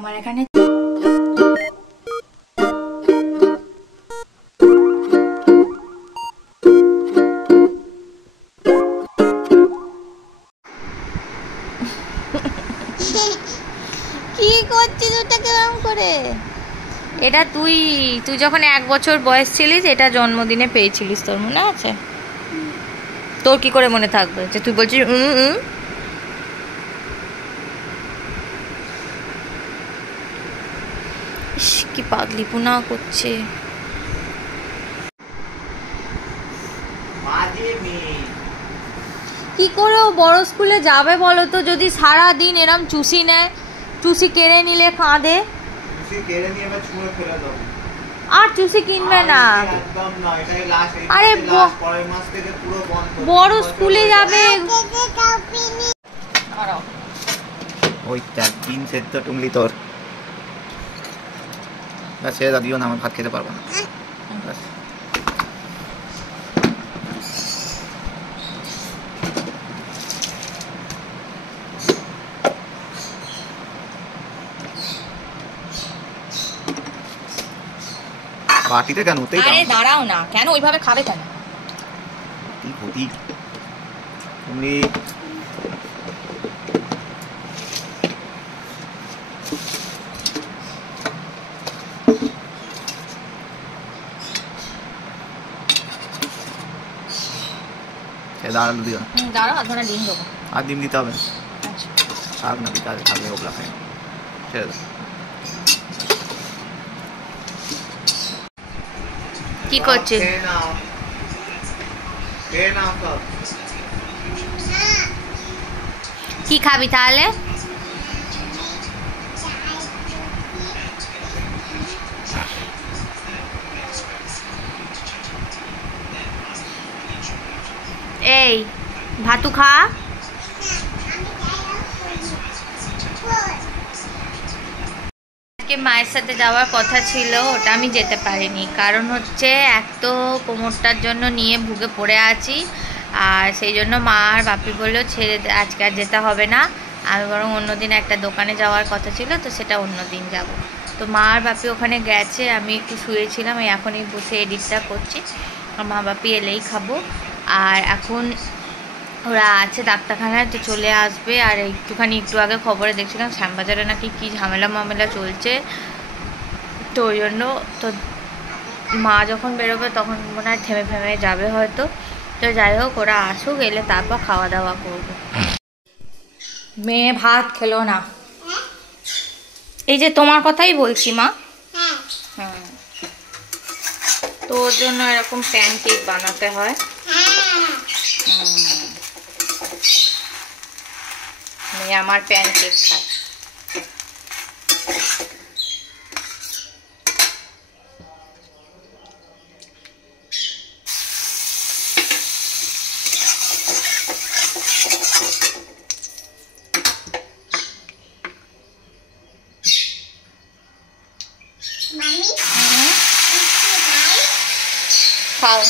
আমার এখানে কি করছিস ওটা কেমন করে? এটা তুই যখন 1 বছর বয়স ছিলিস এটা জন্মদিনে পেয়েছিলিস, তোর মনে আছে? তোর কি করে মনে থাকবে যে তুই বলছিস কি পাগলিপুনা করছে। কি করে ও বড় স্কুলে যাবে বলো তো, যদি সারা দিন এরম চুষি নেয়, চুষি কেড়ে নিলে কাঁদে। আর চুষি কিনবে না। আরে বড় স্কুলে যাবে। ওইটা তিন সেদ্ধ টুংলি তোর ছেড়ে দাদিও না, আমার ভাত খেতে পারবো না। বাটিতে কেন? আরে দাঁড়াও না, কেন ওইভাবে খাবে কেন? কি ক্ষতি তুমি। দাঁড়ানো দিও, দাঁড়াও আধ ঘন্টা ডিম দেবো। আর ডিম দিতে হবে? শাক না দিতে হবে, থাকলে ওগুলা খাই। ছেড়ে দাও। কি করছিস? কি খাবি তাহলে? এই ভাতু খা। মায়ের সাথে যাওয়ার কথা ছিল, ওটা আমি যেতে পারিনি। কারণ হচ্ছে এক তো কোমরটার জন্য নিয়ে ভুগে পড়ে আছি, আর সেই জন্য মা আর বাপি বললো ছেড়ে আজকে আর যেতে হবে না, আমি বরং অন্যদিন একটা দোকানে যাওয়ার কথা ছিল, তো সেটা অন্য দিন যাব। তো মা আর বাপি ওখানে গেছে, আমি একটু শুয়েছিলাম, এখনই বসে এডিটটা করছি। মা বাপি এলেই খাবো। আর এখন ওরা আছে ডাক্তারখানায়, তো চলে আসবে। আর একটু আগে খবরে দেখছিলাম শ্যামবাজারে নাকি কি ঝামেলা মামেলা চলছে, তো ওই জন্য তো মা যখন বেরোবে তখন মনে হয় থেমে ফেমে যাবে হয়তো। তো যাই হোক, ওরা আসুক, এলে তারপর খাওয়া দাওয়া করবো। মেয়ে ভাত খেলো না, এই যে তোমার কথাই বলছি মা। হুম, তো ওর জন্য এরকম প্যানকেক বানাতে হয়। মেয়ে আমার প্যানকেক খায়। খাও।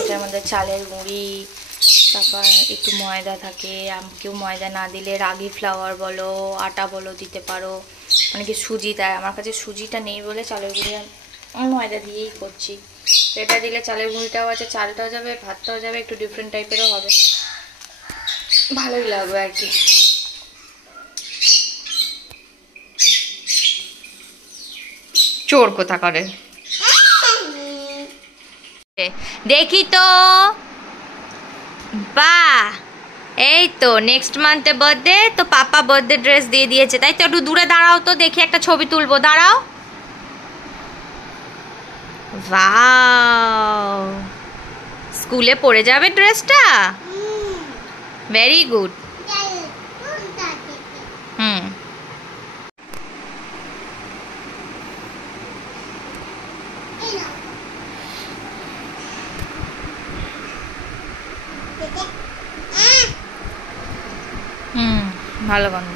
এটার মধ্যে চালের গুঁড়ি, তারপর একটু ময়দা থাকে, কেউ ময়দা না দিলে রাগি ফ্লাওয়ার বলো, আটা বলো দিতে পারো, অনেকে সুজি দেয়। আমার কাছে সুজিটা নেই বলে চালের গুঁড়ি আমি ময়দা দিয়েই করছি। এটা দিলে চালের গুঁড়িটাও আছে, চালটাও যাবে, ভাতটাও যাবে, একটু ডিফারেন্ট টাইপেরও হবে, ভালোই লাগবে আর কি। চোর কোথা করে দেখি তো। বাহ, এই তো নেক্সট মান্থে বার্থডে, তো পাপা বার্থডে ড্রেস দিয়ে দিয়েছে, তাই তো? একটু দূরে দাঁড়াও তো, দেখি একটা ছবি তুলবো, দাঁড়াও। ওয়াও, স্কুলে পরে যাবে ড্রেসটা, ভেরি গুড। হুম, ভালো গন্ধ।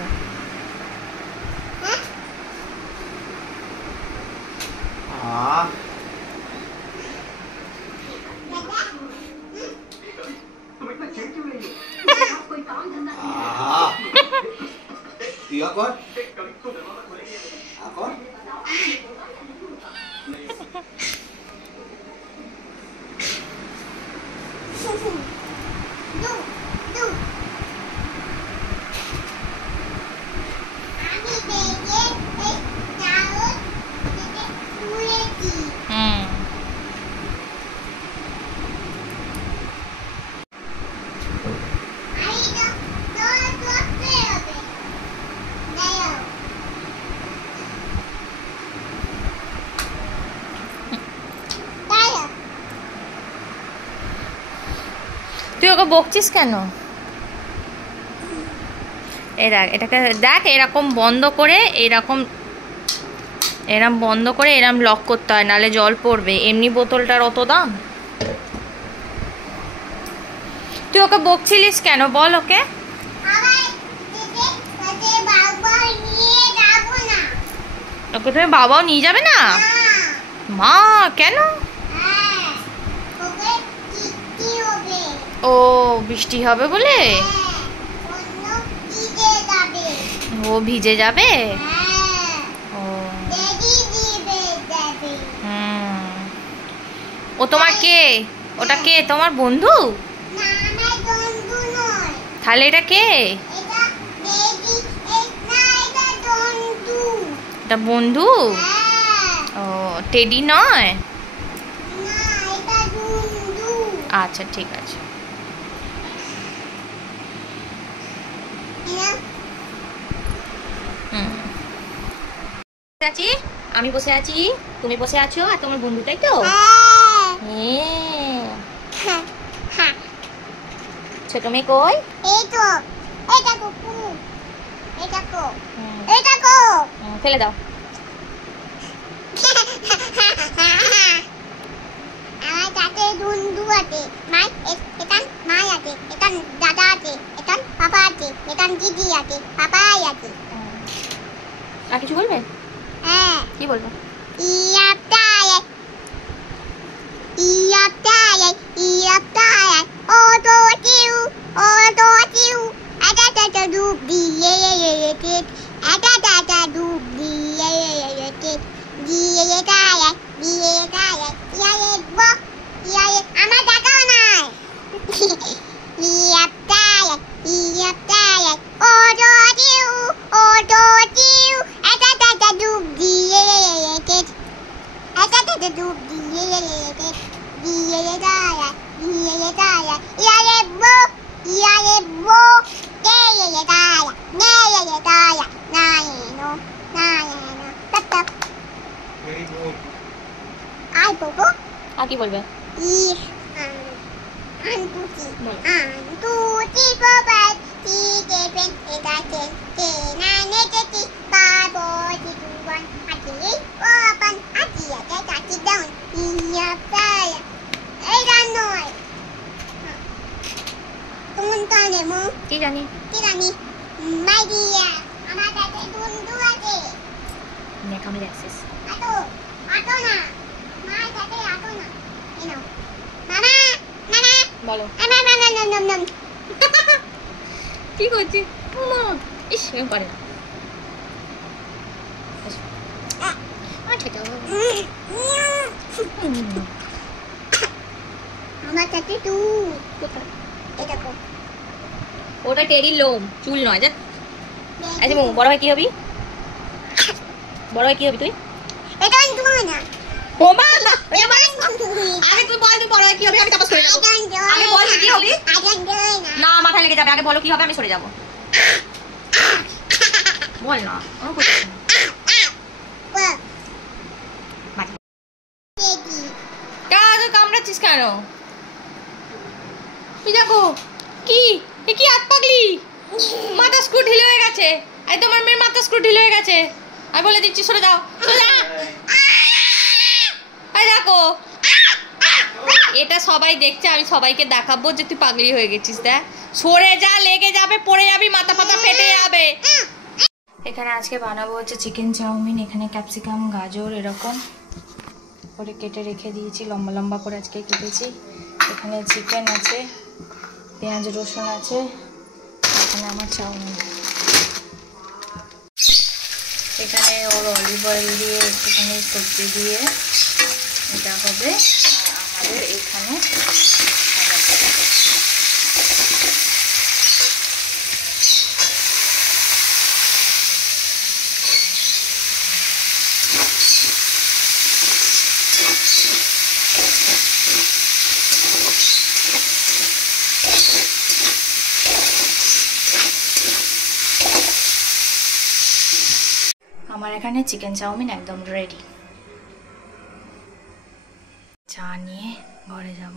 কর কর তুই ওকে বকছিস কেন? এটাকে দেখ, এরকম বন্ধ করে এরকম লক করতে হয়, নালে জল পড়বে। এমনি বোতলটার অত দাম। তুই ওকে বকছিলিস কেন বল ওকে? ওকে তুমি বাবাও নিয়ে যাবে না? মা কেন? ও বৃষ্টি হবে বলে ও ভিজে যাবে। ও ও তোমার কে? ওটা কে? তোমার বন্ধু? তাহলে এটা কে? এটা বন্ধু? ও টেডি নয়? আচ্ছা ঠিক আছে। আমি বসে আছি, তুমি বসে আছো, আর তোমার বন্ধু, তাই তো? ছোট মেয়ে কই? ফেলে দাও। আমার কাছে বন্ধু আছে, এখান মা আছে, এখান দাদা আছে, এখান পাপা আছে, এখান দিদি আছে, পাপাই আছে। আর কিছু বলবে? হ্যাঁ। কি বলবো? আমার টাকাও নাই। আর কি বলবে? কি জানি? নেকামি দেখছিস? বলো কি করছিস? ইস এরকম করে না। আমার কাছে দুধ কোথায়? এটা কো ওটা টেরির লোম, চুল নয়। যা আচ্ছা বড় হয় কি হবি? বড় হয় কি হবি তুই? এটা আমি তোমার না। ও মা আগে তুই বল তুই বড় হয় কি হবি, আমি তারপর সরে যাব। আগে বল তুই কি হবি? না মাথায় লেগে যাবে। আগে বলো কি হবে, আমি সরে যাব। বল না। কামড়াচ্ছিস কেন? তুই দেখো কি কি হাত পাগলি, মাথা স্ক্রু ঢিলে হয়ে গেছে। এই তোমার মেয়ের মাথা স্ক্রু ঢিলে হয়ে গেছে। আমি বলে দিচ্ছি সরে যাও, সরে যা। এই দেখো এটা সবাই দেখছে, আমি সবাইকে দেখাবো যে তুই পাগলি হয়ে গেছিস। দেখ সরে যা, লেগে যাবে, পড়ে যাবি, মাথা ফাতা ফেটে যাবে। এখানে আজকে বানাবো হচ্ছে চিকেন চাউমিন। এখানে ক্যাপসিকাম গাজর এরকম করে কেটে রেখে দিয়েছি, লম্বা লম্বা করে আজকে কেটেছি। এখানে চিকেন আছে, পেঁয়াজ রসুন আছে, এখানে আমার চাউমিন। এখানে ওর অলিভ অয়েল দিয়ে একটুখানি সবজি দিয়ে এটা হবে। আর আমাদের এখানে আমার এখানে চিকেন চাউমিন একদম রেডি। চা নিয়ে ঘরে যাব।